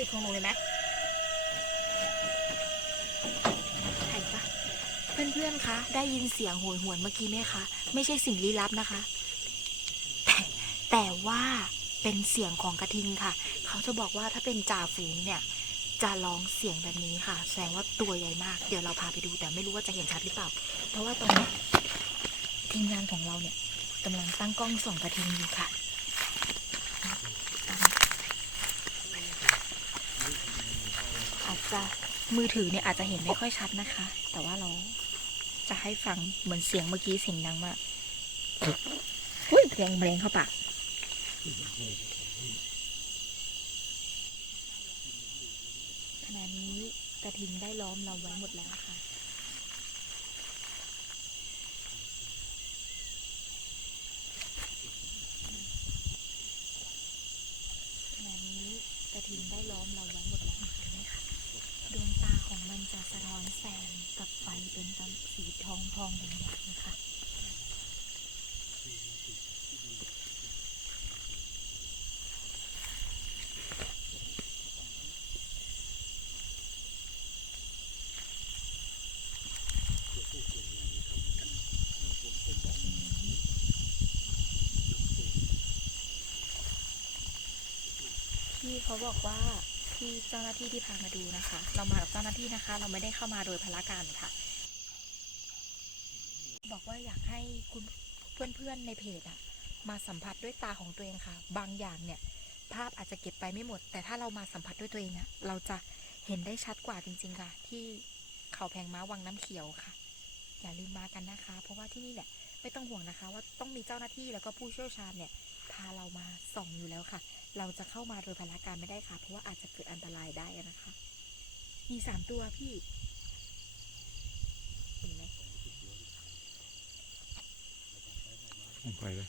ปิดของหนูเลยไหมถ่ปะเพื่อนๆ คะ ได้ยินเสียงโหยหวนเมื่อกี้ไหมคะ ไม่ใช่สิ่งลี้ลับนะคะ แต่แต่ว่าเป็นเสียงของกระทิงค่ะ เขาจะบอกว่าถ้าเป็นจ่าฝูงเนี่ย จะร้องเสียงแบบนี้ค่ะ แสดงว่าตัวใหญ่มาก เดี๋ยวเราพาไปดูแต่ไม่รู้ว่าจะเห็นชัดหรือเปล่า เพราะว่าตอนนี้ทีมงานของเราเนี่ยกำลังตั้งกล้องส่องกระทิงอยู่ค่ะ อา จะมือถือเนี่ยอาจจะเห็นไม่ค่อยชัดนะคะ แต่ว่าเราจะให้ฟังเหมือนเสียงเมื่อกี้เสียงดังมากอุ้ยแรงแรงเข้าปากขณะนี้กระทิงได้ล้อมเราไว้หมดแล้วค่ะขณะนี้กระทิงได้ล้อมเราไว้หมด จะสะท้อนแสงกับไฟเป็นสีทองทองแดงๆนะคะพี่เขาบอกว่า ที่เจ้าหน้าที่ที่พามาดูนะคะ เรามากับเจ้าหน้าที่นะคะ เราไม่ได้เข้ามาโดยพละการค่ะ บอกว่าอยากให้คุณเพื่อนๆในเพจอะมาสัมผัสด้วยตาของตัวเองค่ะ บางอย่างเนี่ย ภาพอาจจะเก็บไปไม่หมด แต่ถ้าเรามาสัมผัสด้วยตัวเองอะเราจะเห็นได้ชัดกว่าจริง ๆ ค่ะ ที่เขาแพงม้าวังน้ำเขียวค่ะ อย่าลืมมากันนะคะ เพราะว่าที่นี่แหละไม่ต้องห่วงนะคะ ว่าต้องมีเจ้าหน้าที่แล้วก็ผู้เชี่ยวชาญเนี่ยพาเรามาส่องอยู่แล้วค่ะ เราจะเข้ามาโดยพละการไม่ได้ค่ะ เพราะว่าอาจจะเกิดอันตรายได้นะคะ มีสามตัวพี่เห็นไหมไปเลย